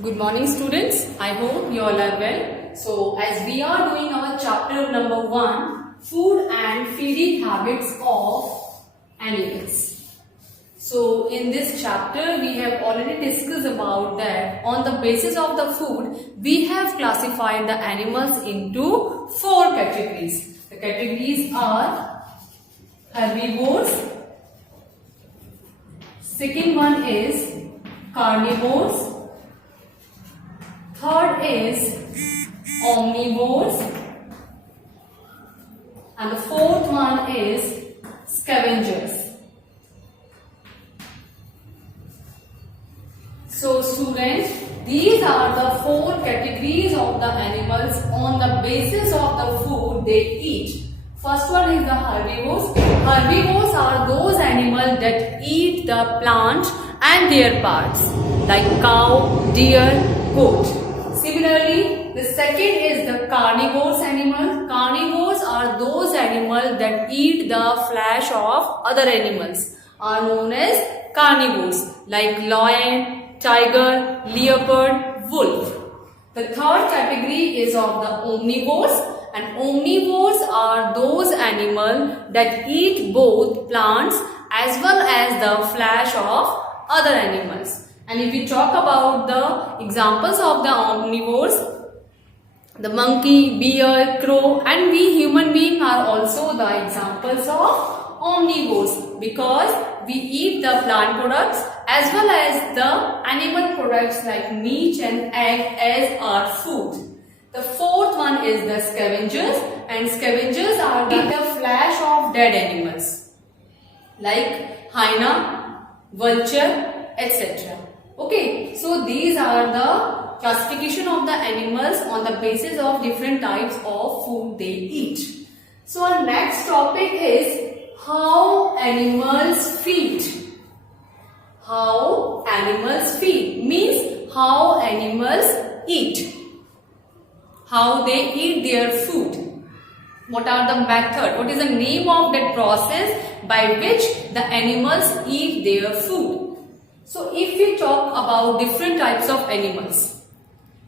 Good morning students. I hope you all are well. So as we are doing our chapter number 1, food and feeding habits of animals. So in this chapter we have already discussed about that on the basis of the food we have classified the animals into 4 categories. The categories are herbivores. Second one is carnivores. Third is omnivores, and the fourth one is scavengers. So students, these are the 4 categories of the animals on the basis of the food they eat. First one is the herbivores. Herbivores are those animals that eat the plant and their parts like cow, deer, goat. Similarly, the second is the carnivores animals. Carnivores are those animals that eat the flesh of other animals, are known as carnivores like lion, tiger, leopard, wolf. The third category is of the omnivores, and omnivores are those animals that eat both plants as well as the flesh of other animals. And if we talk about the examples of the omnivores, the monkey, bear, crow, and we human beings are also the examples of omnivores because we eat the plant products as well as the animal products like meat and egg as our food. The fourth one is the scavengers, and scavengers are the flesh of dead animals like hyena, vulture, etc. Okay, so these are the classification of the animals on the basis of different types of food they eat. So our next topic is how animals feed. How animals feed means how animals eat. How they eat their food. What are the method? What is the name of that process by which the animals eat their food? So if we talk about different types of animals,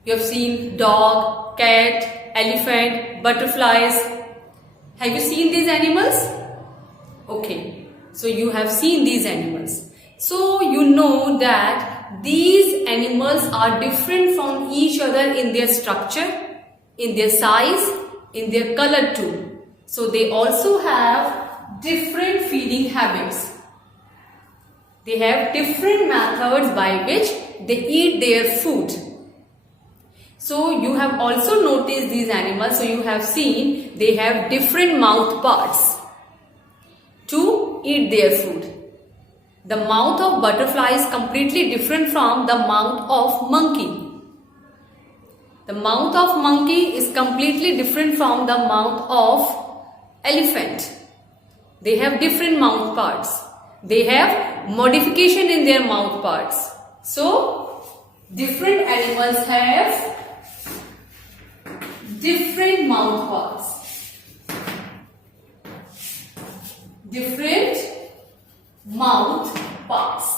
you have seen dog, cat, elephant, butterflies. Have you seen these animals? Okay, so you have seen these animals. So you know that these animals are different from each other in their structure, in their size, in their color too. So they also have different feeding habits. They have different methods by which they eat their food. So you have also noticed these animals. So you have seen they have different mouth parts to eat their food. The mouth of butterfly is completely different from the mouth of monkey. The mouth of monkey is completely different from the mouth of elephant. They have different mouth parts. They have modification in their mouth parts. So, different animals have different mouth parts. Different mouth parts.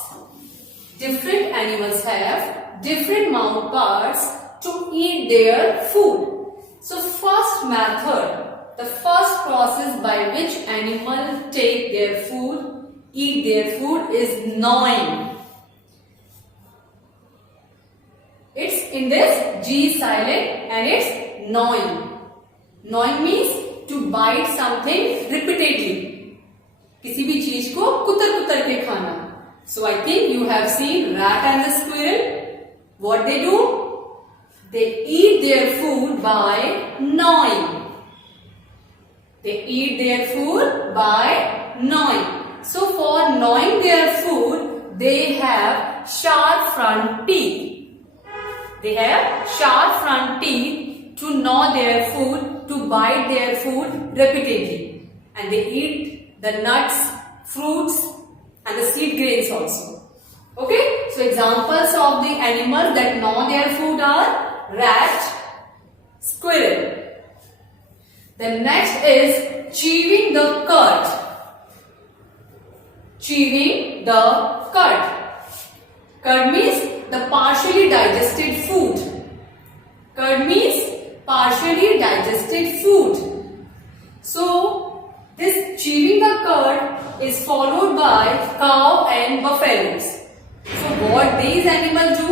Different animals have different mouth parts to eat their food. So, first method, the first process by which animals take their food, eat their food is gnawing. It's in this G silent and it's gnawing. Gnawing means to bite something repeatedly. किसी भी चीज को कुतर के खाना. So I think you have seen rat and the squirrel. What they do? They eat their food by gnawing. They eat their food by gnawing. So for gnawing their food, they have sharp front teeth. They have sharp front teeth to gnaw their food, to bite their food repeatedly. And they eat the nuts, fruits and the seed grains also. Okay? So examples of the animals that gnaw their food are rat, squirrel. The next is chewing the cud. Chewing the cud. Curd means the partially digested food. partially digested food. So this chewing the cud is followed by cow and buffaloes. So what these animals do?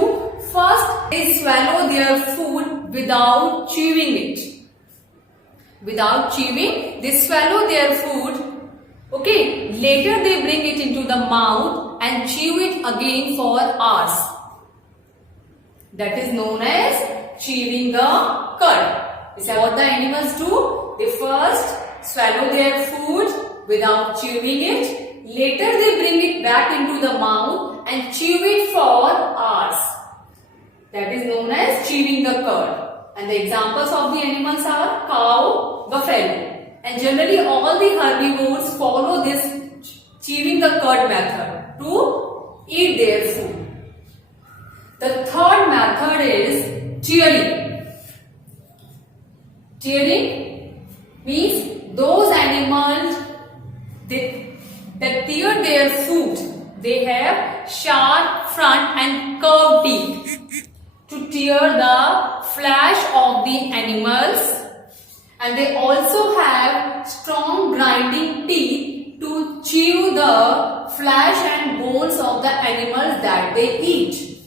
First, they swallow their food without chewing it. Without chewing, they swallow their food. Okay, later they bring it into the mouth and chew it again for hours. That is known as chewing the cud. Is that what the animals do? They first swallow their food without chewing it. Later they bring it back into the mouth and chew it for hours. That is known as chewing the cud. And the examples of the animals are cow, buffalo. And generally all the herbivores follow this chewing the cud method to eat their food. The third method is tearing. Tearing means those animals that tear their food. They have sharp front and curved teeth to tear the flesh of the animals. And they also have strong grinding teeth to chew the flesh and bones of the animals that they eat.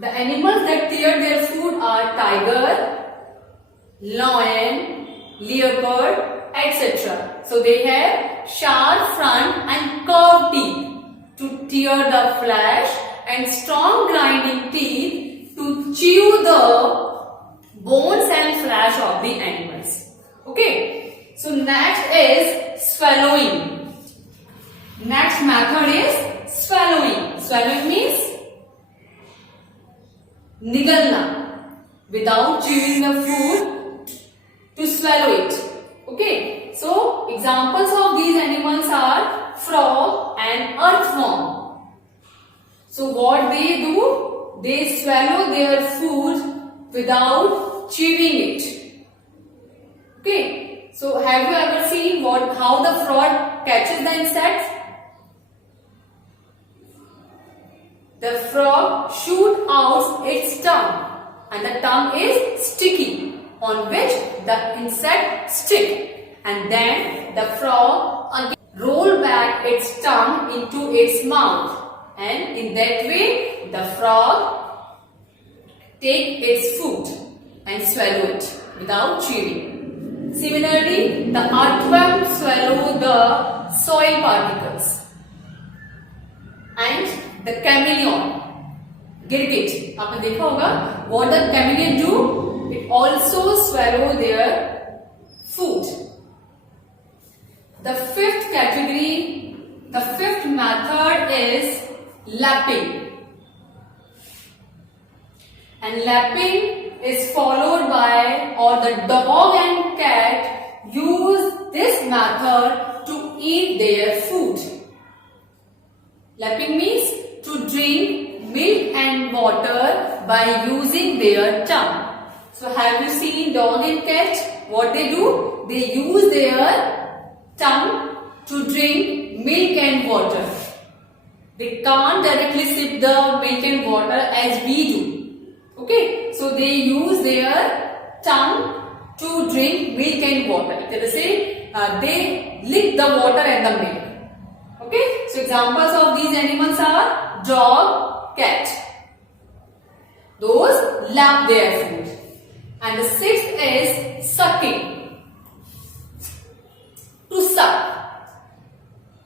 The animals that tear their food are tiger, lion, leopard, etc. So they have sharp front and curved teeth to tear the flesh and strong grinding teeth to chew the bones and flesh of the animals. Okay, so next is swallowing. Next method is swallowing. Swallowing means nigalna, without chewing the food, to swallow it. Okay, so examples of these animals are frog and earthworm. So what they do? They swallow their food without chewing it. Okay, so have you ever seen how the frog catches the insects? The frog shoots out its tongue and the tongue is sticky on which the insect stick, and then the frog again roll back its tongue into its mouth, and in that way the frog take its food and swallow it without chewing. Similarly, the earthworm swallow the soil particles, and the chameleon, गिरगिट, आपने देखा होगा, what the chameleon do? It also swallow their food. The fifth category, the fifth method is lapping. And lapping is followed by, or the dog and cat use this method to eat their food. Lapping means to drink milk and water by using their tongue. So have you seen dog and cat? What they do? They use their tongue to drink milk and water. They can't directly sip the milk and water as we do. Okay, so they use their tongue to drink milk and water. They lick the water and the milk. Okay, so examples of these animals are dog, cat. Those lap their food. And the sixth is sucking. To suck.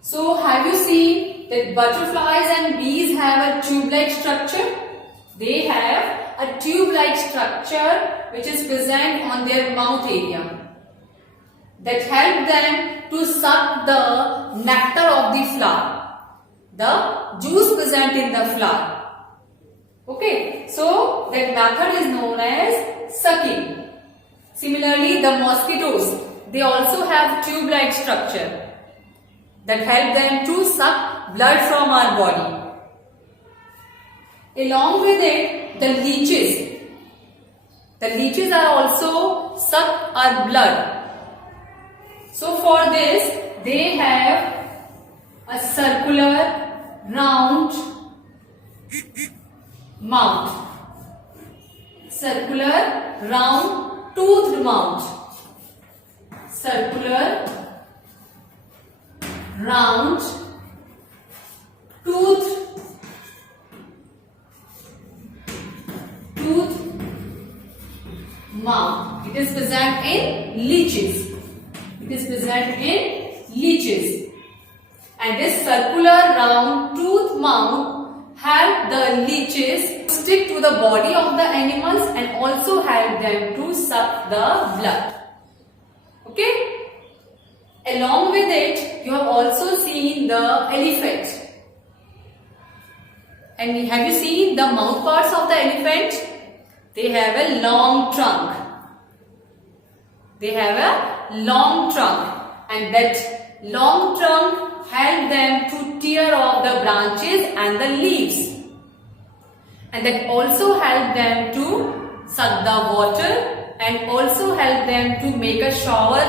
So have you seen that butterflies and bees have a tube-like structure? They have a tube-like structure which is present on their mouth area that help them to suck the nectar of the flower, the juice present in the flower. Okay, so that method is known as sucking. Similarly, the mosquitoes, they also have tube-like structure that help them to suck blood from our body. Along with it, the leeches. The leeches are also suck our blood. So for this, they have a circular, round mouth. Circular, round toothed mouth. Circular, round, toothed mouth. It is present in leeches. It is present in leeches. And this circular round tooth mouth help the leeches stick to the body of the animals and also help them to suck the blood. Okay? Along with it, you have also seen the elephant. And have you seen the mouth parts of the elephant? They have a long trunk. They have a long trunk. And that long trunk help them to tear off the branches and the leaves. And that also help them to suck the water and also help them to make a shower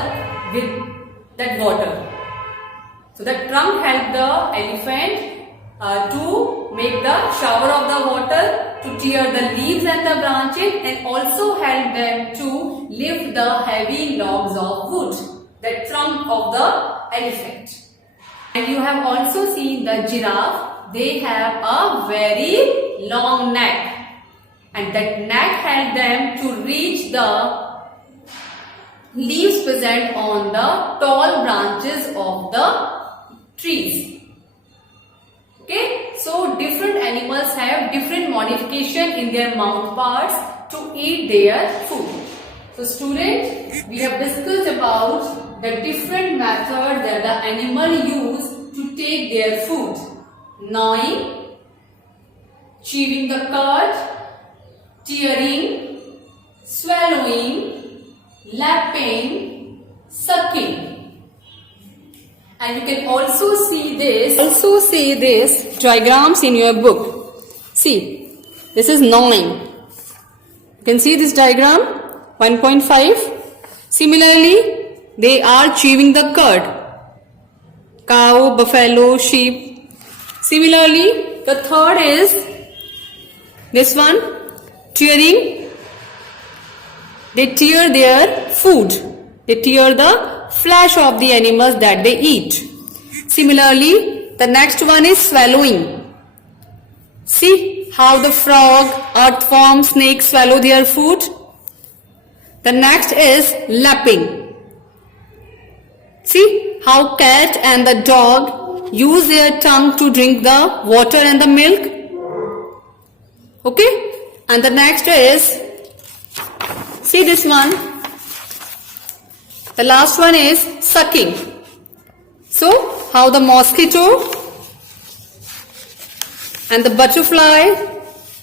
with that water. So the trunk help the elephant to make the shower of the water, to tear the leaves and the branches, and also help them to lift the heavy logs of wood, the trunk of the elephant. And you have also seen the giraffe. They have a very long neck, and that neck helps them to reach the leaves present on the tall branches of the trees. Okay, so different animals have different modification in their mouth parts to eat their food. So students, we have discussed about the different methods that the animal use to take their food. Gnawing, chewing the cud, tearing, swallowing, lapping, sucking. And you can also see this diagrams in your book. See, this is gnawing. You can see this diagram 1.5. Similarly, they are chewing the cud. Cow, buffalo, sheep. Similarly, the third is this one, tearing. They tear their food. They tear the flesh of the animals that they eat. Similarly, the next one is swallowing. See how the frog, earthworm, snake swallow their food. The next is lapping. See how cat and the dog use their tongue to drink the water and the milk. Okay? And the next is, see this one. The last one is sucking. So, how the mosquito and the butterfly,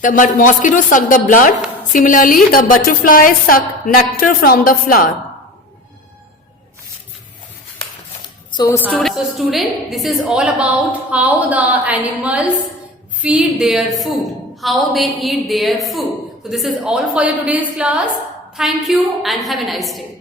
the mosquito suck the blood. Similarly, the butterfly suck nectar from the flower. So student, this is all about how the animals feed their food, how they eat their food. So this is all for your today's class. Thank you and have a nice day.